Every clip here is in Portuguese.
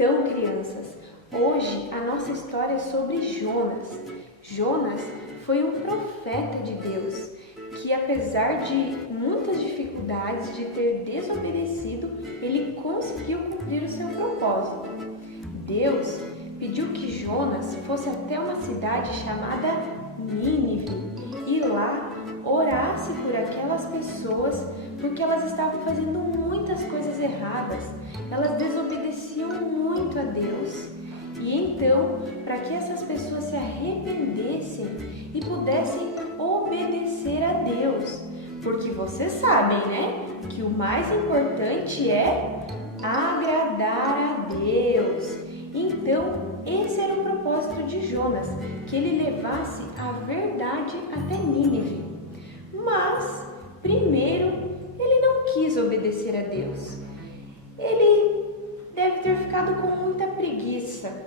Então, crianças, hoje a nossa história é sobre Jonas. Jonas foi um profeta de Deus que, apesar de muitas dificuldades, de ter desobedecido, ele conseguiu cumprir o seu propósito. Deus pediu que Jonas fosse até uma cidade chamada Nínive e lá orasse por aquelas pessoas, porque elas estavam fazendo muitas coisas erradas, elas desobedeciam muito a Deus. E então, para que essas pessoas se arrependessem e pudessem obedecer a Deus, porque vocês sabem, né, que o mais importante é agradar a Deus. Então, esse era o propósito de Jonas, que ele levasse a verdade até Nínive. Mas, primeiro, ele não quis obedecer a Deus. Ele deve ter ficado com muita preguiça.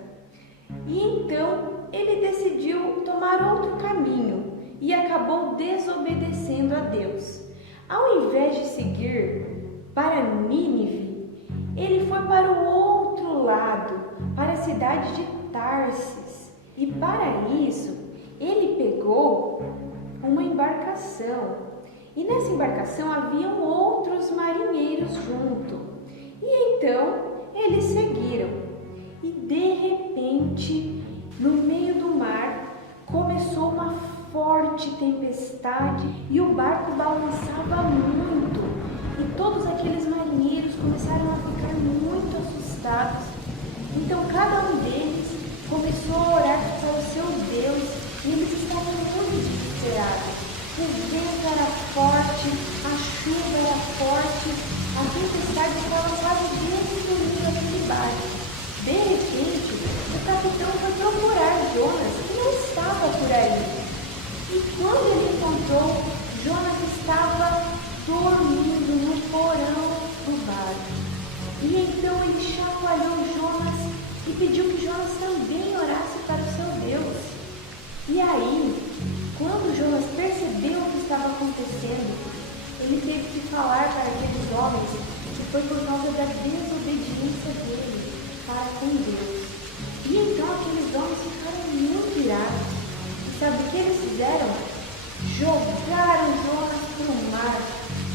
E então, ele decidiu tomar outro caminho e acabou desobedecendo a Deus. Ao invés de seguir para Nínive, ele foi para o outro lado, para a cidade de Tarsis. E para isso, ele pegou uma embarcação. E nessa embarcação haviam outros marinheiros junto. E então, eles seguiram. E de repente, no meio do mar, começou uma forte tempestade e o barco balançava muito. E todos aqueles marinheiros começaram a ficar muito assustados. Então cada um deles começou a orar para o seu Deus e eles estavam muito desesperados. O vento era forte, a chuva era forte, a tempestade estava quase destruindo aquele barco. De repente, o capitão foi procurar Jonas, que não estava por aí. E quando ele encontrou, Jonas estava dormindo no porão do barco. E então ele chacoalhou Jonas e pediu que Jonas também orasse para o seu Deus. E aí, quando Jonas percebeu o que estava acontecendo, ele teve que falar para aqueles homens que foi por causa da desobediência dele para com Deus. E então aqueles homens ficaram muito irados. E sabe o que eles fizeram? Jogaram Jonas para o mar,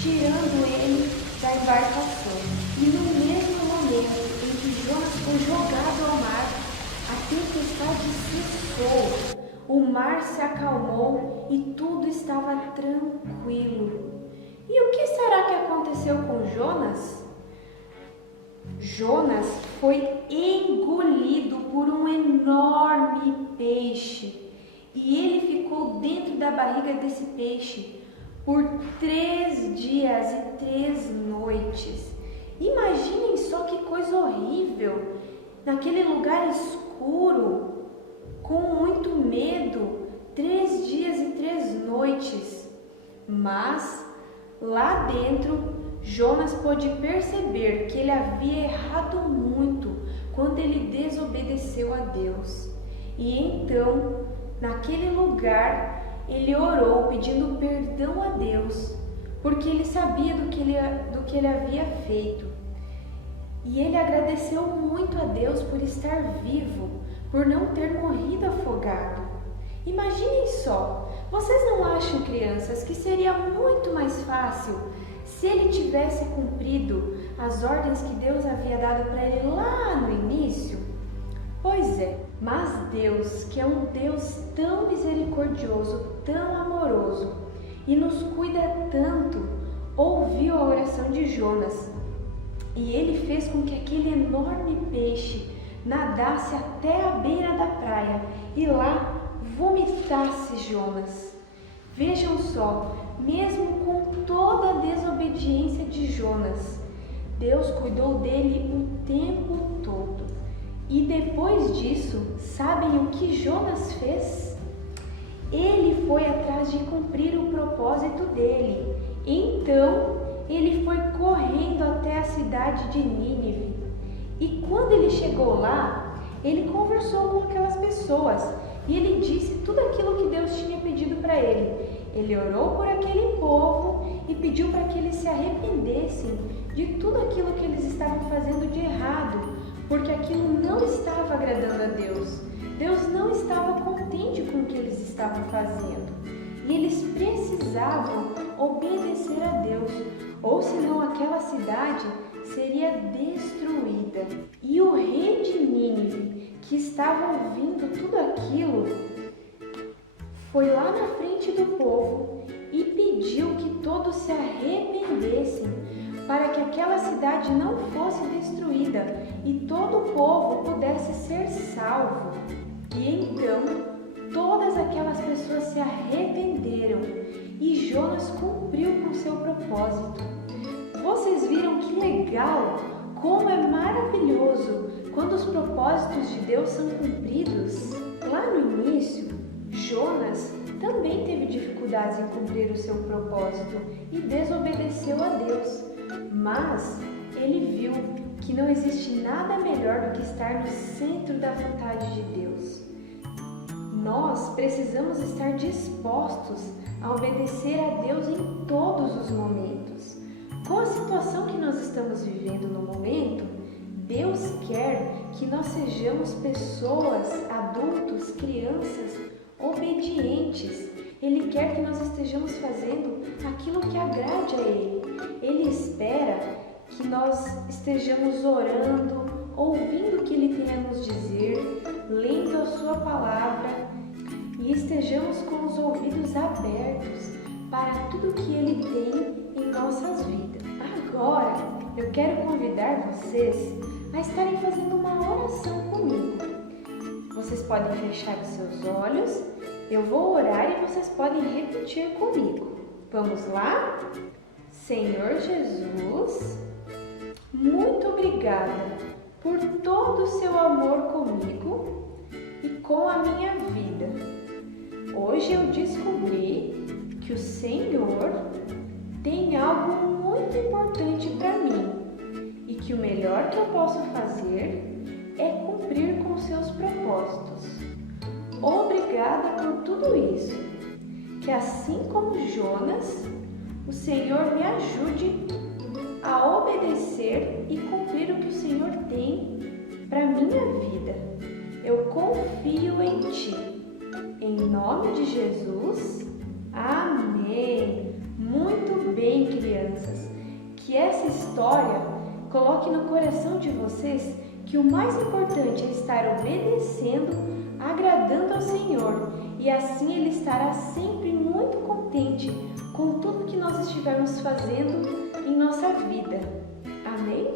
tirando ele da embarcação. E no mesmo momento em que Jonas foi jogado ao mar, a tempestade cessou, o mar se acalmou e tudo estava tranquilo. E o que será que aconteceu com Jonas? Jonas foi engolido por um enorme peixe e ele ficou dentro da barriga desse peixe por 3 dias e 3 noites. Imaginem só que coisa horrível, naquele lugar escuro, com muito medo, 3 dias e 3 noites. Mas lá dentro, Jonas pôde perceber que ele havia errado muito quando ele desobedeceu a Deus. E então, naquele lugar, ele orou pedindo perdão a Deus, porque ele sabia do que ele havia feito. E ele agradeceu muito a Deus por estar vivo, por não ter morrido afogado. Imaginem só, vocês não acham, crianças, que seria muito mais fácil se ele tivesse cumprido as ordens que Deus havia dado para ele lá no início? Pois é, mas Deus, que é um Deus tão misericordioso, tão amoroso e nos cuida tanto, ouviu a oração de Jonas e ele fez com que aquele enorme peixe nadasse até a beira da praia e lá vomitasse Jonas. Vejam só, mesmo com toda a desobediência de Jonas, Deus cuidou dele o tempo todo. E depois disso, sabem o que Jonas fez? Ele foi atrás de cumprir o propósito dele. Então, ele foi correndo até a cidade de Nínive. E quando ele chegou lá, ele conversou com aquelas pessoas e ele disse tudo aquilo que Deus tinha pedido para ele. Ele orou por aquele povo e pediu para que eles se arrependessem de tudo aquilo que eles estavam fazendo de errado, porque aquilo estavam fazendo. E eles precisavam obedecer a Deus, ou senão aquela cidade seria destruída. E o rei de Nínive, que estava ouvindo tudo aquilo, foi lá na frente do povo e pediu que todos se arrependessem para que aquela cidade não fosse destruída e todo o povo pudesse ser salvo. E então todas aquelas pessoas se arrependeram e Jonas cumpriu com seu propósito. Vocês viram que legal, como é maravilhoso quando os propósitos de Deus são cumpridos? Lá no início, Jonas também teve dificuldades em cumprir o seu propósito e desobedeceu a Deus, mas ele viu que não existe nada melhor do que estar no centro da vontade de Deus. Nós precisamos estar dispostos a obedecer a Deus em todos os momentos. Com a situação que nós estamos vivendo no momento, Deus quer que nós sejamos pessoas, adultos, crianças, obedientes. Ele quer que nós estejamos fazendo aquilo que agrade a Ele. Ele espera que nós estejamos orando, ouvindo o que Ele tem a nos dizer, lendo a Sua palavra e estejamos com os ouvidos abertos para tudo que Ele tem em nossas vidas. Agora, eu quero convidar vocês a estarem fazendo uma oração comigo. Vocês podem fechar os seus olhos, eu vou orar e vocês podem repetir comigo. Vamos lá? Senhor Jesus, muito obrigada por todo o seu amor comigo e com a minha vida. Hoje eu descobri que o Senhor tem algo muito importante para mim e que o melhor que eu posso fazer é cumprir com seus propósitos. Obrigada por tudo isso. Que assim como Jonas, o Senhor me ajude a obedecer e cumprir o que o Senhor tem para minha vida. Eu confio em Ti. Em nome de Jesus, amém. Muito bem, crianças. Que essa história coloque no coração de vocês que o mais importante é estar obedecendo, agradando ao Senhor, e assim Ele estará sempre muito contente com tudo que nós estivermos fazendo em nossa vida. Amém?